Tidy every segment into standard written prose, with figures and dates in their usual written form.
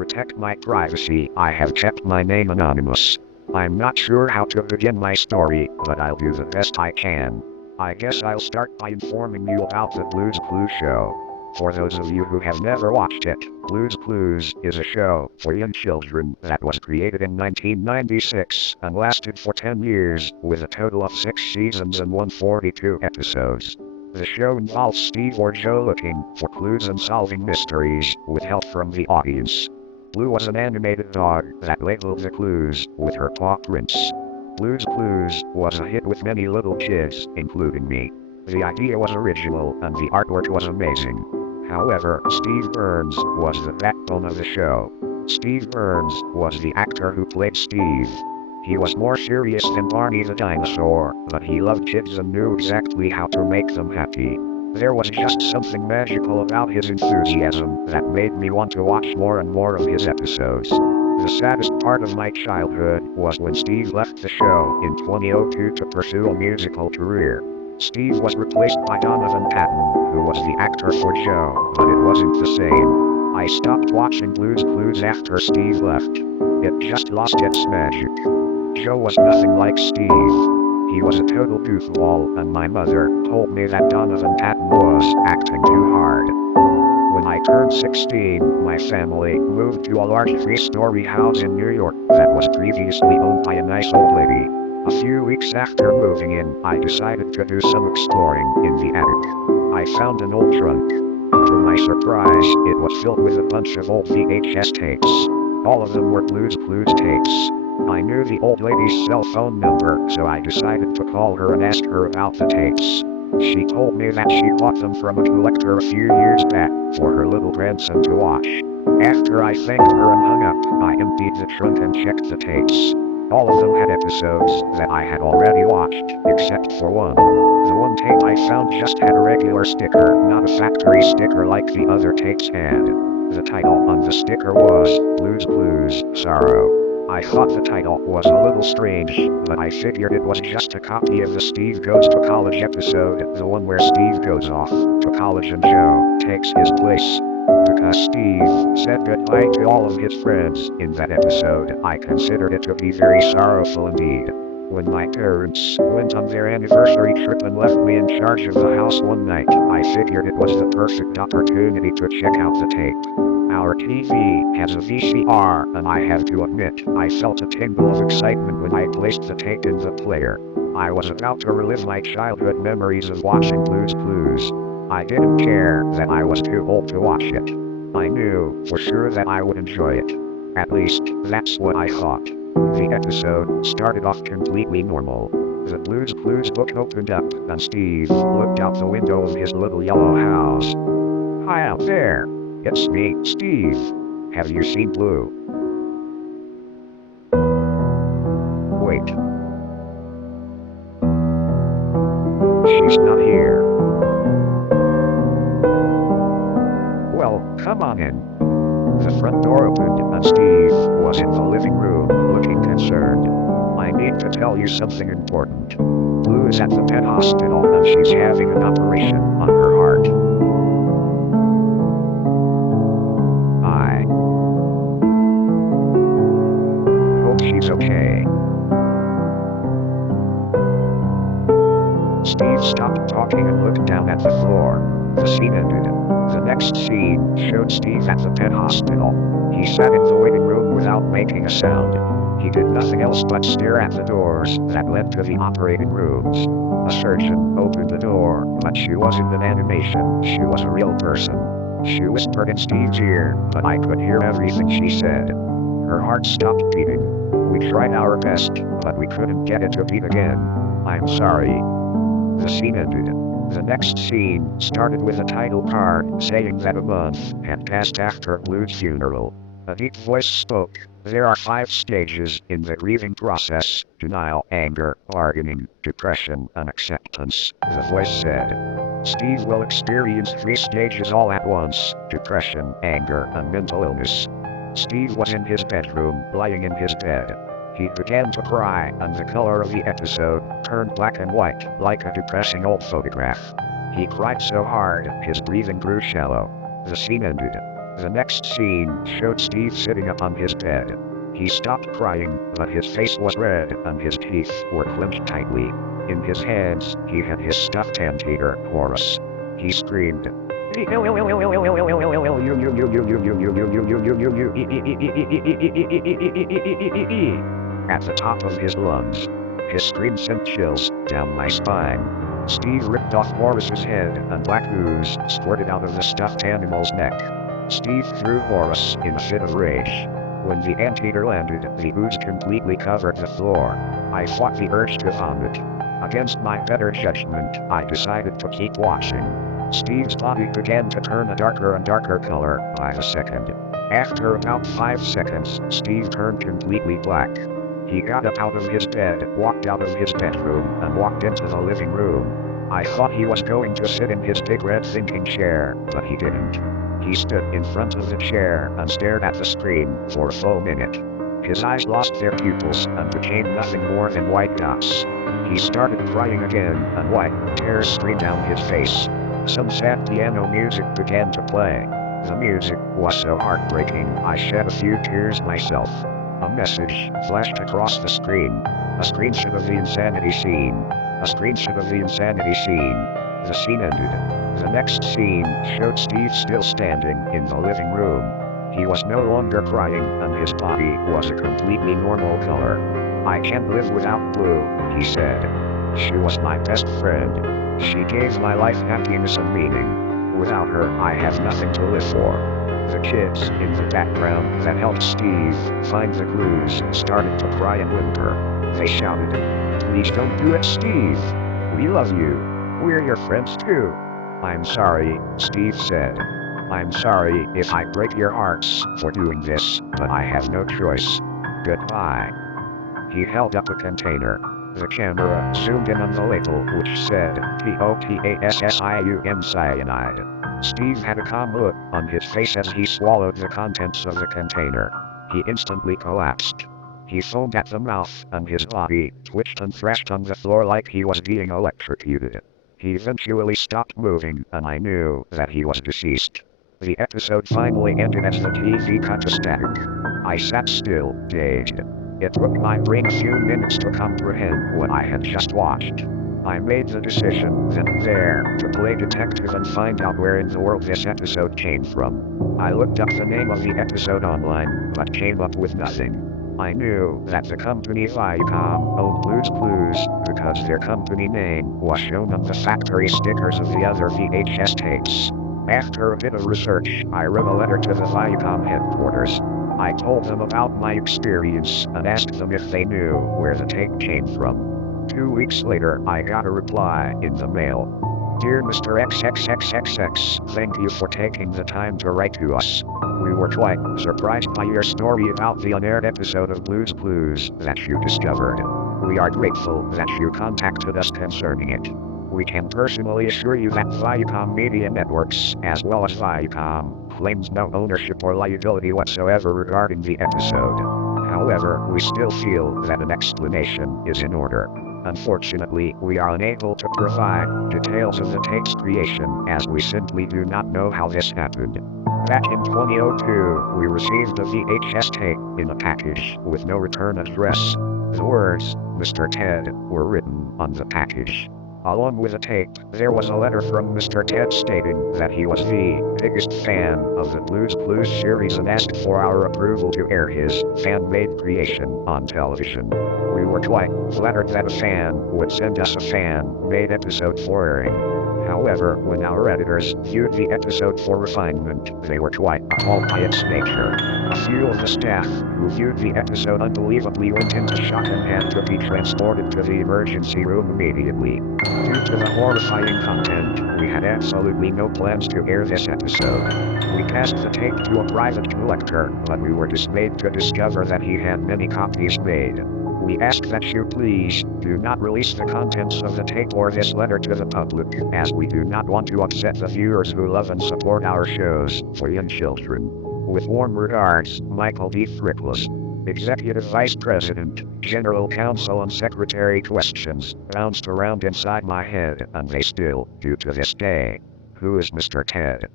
protect my privacy, I have kept my name anonymous. I'm not sure how to begin my story, but I'll do the best I can. I guess I'll start by informing you about the Blue's Clues show. For those of you who have never watched it, Blue's Clues is a show for young children that was created in 1996 and lasted for 10 years, with a total of 6 seasons and 142 episodes. The show involves Steve or Joe looking for clues and solving mysteries, with help from the audience. Blue was an animated dog that labeled the clues with her paw prints. Blue's Clues was a hit with many little kids, including me. The idea was original and the artwork was amazing. However, Steve Burns was the backbone of the show. Steve Burns was the actor who played Steve. He was more serious than Barney the dinosaur, but he loved kids and knew exactly how to make them happy. There was just something magical about his enthusiasm that made me want to watch more and more of his episodes. The saddest part of my childhood was when Steve left the show in 2002 to pursue a musical career. Steve was replaced by Donovan Patton, who was the actor for Joe, but it wasn't the same. I stopped watching Blue's Clues after Steve left. It just lost its magic. Joe was nothing like Steve. He was a total goofball, and my mother told me that Donovan Patton was acting too hard. When I turned 16, my family moved to a large 3-story house in New York that was previously owned by a nice old lady. A few weeks after moving in, I decided to do some exploring in the attic. I found an old trunk. To my surprise, it was filled with a bunch of old VHS tapes. All of them were Blue's Clues tapes. I knew the old lady's cell phone number, so I decided to call her and ask her about the tapes. She told me that she bought them from a collector a few years back for her little grandson to watch. After I thanked her and hung up, I emptied the trunk and checked the tapes. All of them had episodes that I had already watched, except for one. The one tape I found just had a regular sticker, not a factory sticker like the other tapes had. The title on the sticker was Blue's Clues, Sorrow. I thought the title was a little strange, but I figured it was just a copy of the Steve Goes to College episode, the one where Steve goes off to college and Joe takes his place. Because Steve said goodbye to all of his friends in that episode, I considered it to be very sorrowful indeed. When my parents went on their anniversary trip and left me in charge of the house one night, I figured it was the perfect opportunity to check out the tape. Our TV has a VCR, and I have to admit, I felt a tingle of excitement when I placed the tape in the player. I was about to relive my childhood memories of watching Blue's Clues. I didn't care that I was too old to watch it. I knew for sure that I would enjoy it. At least, that's what I thought. The episode started off completely normal. The Blue's Clues book opened up, and Steve looked out the window of his little yellow house. Hi out there. It's me, Steve. Have you seen Blue? Wait. She's not here. Well, come on in. The front door opened and Steve was in the living room, looking concerned. I need to tell you something important. Blue is at the pet hospital and she's having an operation on her heart. I hope she's okay. Steve stopped talking and looked down at the floor. The scene ended. The next scene showed Steve at the pet hospital. He sat in the waiting room without making a sound. He did nothing else but stare at the doors that led to the operating rooms. A surgeon opened the door, but she wasn't an animation, she was a real person. She whispered in Steve's ear, but I could hear everything she said. Her heart stopped beating. We tried our best, but we couldn't get it to beat again. I'm sorry. The scene ended. The next scene started with a title card saying that a month had passed after Blue's funeral. A deep voice spoke. There are 5 stages in the grieving process: denial, anger, bargaining, depression, and acceptance, the voice said. Steve will experience 3 stages all at once: depression, anger, and mental illness. Steve was in his bedroom, lying in his bed. He began to cry, and the color of the episode turned black and white, like a depressing old photograph. He cried so hard, his breathing grew shallow. The scene ended. The next scene showed Steve sitting up on his bed. He stopped crying, but his face was red and his teeth were clenched tightly. In his hands, he had his stuffed anteater, Horace. He screamed at the top of his lungs. His scream sent chills down my spine. Steve ripped off Horace's head and black ooze squirted out of the stuffed animal's neck. Steve threw Horace in a fit of rage. When the anteater landed, the ooze completely covered the floor. I fought the urge to vomit. Against my better judgment, I decided to keep watching. Steve's body began to turn a darker and darker color by the second. After about 5 seconds, Steve turned completely black. He got up out of his bed, walked out of his bedroom, and walked into the living room. I thought he was going to sit in his big red thinking chair, but he didn't. He stood in front of the chair and stared at the screen for a full minute. His eyes lost their pupils and became nothing more than white dots. He started crying again, and white tears streamed down his face. Some sad piano music began to play. The music was so heartbreaking I shed a few tears myself. A message flashed across the screen. A screenshot of the insanity scene. A screenshot of the insanity scene. The scene ended. The next scene showed Steve still standing in the living room. He was no longer crying and his body was a completely normal color. "I can't live without Blue," he said. "She was my best friend. She gave my life happiness and meaning. Without her, I have nothing to live for." The kids in the background that helped Steve find the clues started to cry and whimper. They shouted, "Please don't do it, Steve. We love you. We're your friends too." "I'm sorry," Steve said. "I'm sorry if I break your hearts for doing this, but I have no choice. Goodbye." He held up a container. The camera zoomed in on the label which said potassium cyanide. Steve had a calm look on his face as he swallowed the contents of the container. He instantly collapsed. He foamed at the mouth and his body twitched and thrashed on the floor like he was being electrocuted. He eventually stopped moving and I knew that he was deceased. The episode finally ended as the TV cut to static. I sat still, dazed. It took my brain a few minutes to comprehend what I had just watched. I made the decision then and there to play detective and find out where in the world this episode came from. I looked up the name of the episode online, but came up with nothing. I knew that the company Viacom owned Blue's Clues because their company name was shown on the factory stickers of the other VHS tapes. After a bit of research, I wrote a letter to the Viacom headquarters. I told them about my experience and asked them if they knew where the tape came from. 2 weeks later, I got a reply in the mail. "Dear Mr. XXXXX, thank you for taking the time to write to us. We were quite surprised by your story about the unaired episode of Blue's Clues that you discovered. We are grateful that you contacted us concerning it. We can personally assure you that Viacom Media Networks, as well as Viacom, claims no ownership or liability whatsoever regarding the episode. However, we still feel that an explanation is in order. Unfortunately, we are unable to provide details of the tape's creation as we simply do not know how this happened. Back in 2002, we received a VHS tape in a package with no return address. The words, Mr. Ted, were written on the package. Along with the tape, there was a letter from Mr. Ted stating that he was the biggest fan of the Blue's Clues series and asked for our approval to air his fan-made creation on television. We were quite flattered that a fan would send us a fan-made episode for airing. However, when our editors viewed the episode for refinement, they were quite appalled by its nature. A few of the staff who viewed the episode unbelievably went into shock and had to be transported to the emergency room immediately. Due to the horrifying content, we had absolutely no plans to air this episode. We passed the tape to a private collector, but we were dismayed to discover that he had many copies made. We ask that you please do not release the contents of the tape or this letter to the public, as we do not want to upset the viewers who love and support our shows for young children. With warm regards, Michael D. Frickless, Executive Vice President, General Counsel and Secretary. Questions bounced around inside my head, and they still do to this day. Who is Mr. Ted?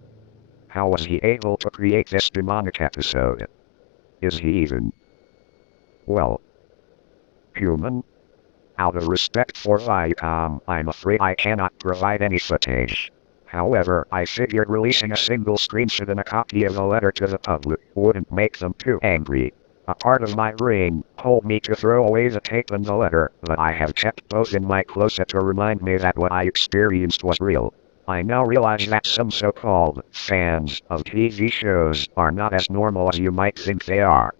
How was he able to create this demonic episode? Is he even, well, human? Out of respect for Viacom, I'm afraid I cannot provide any footage. However, I figured releasing a single screenshot and a copy of the letter to the public wouldn't make them too angry. A part of my brain told me to throw away the tape and the letter, but I have kept both in my closet to remind me that what I experienced was real. I now realize that some so-called fans of TV shows are not as normal as you might think they are.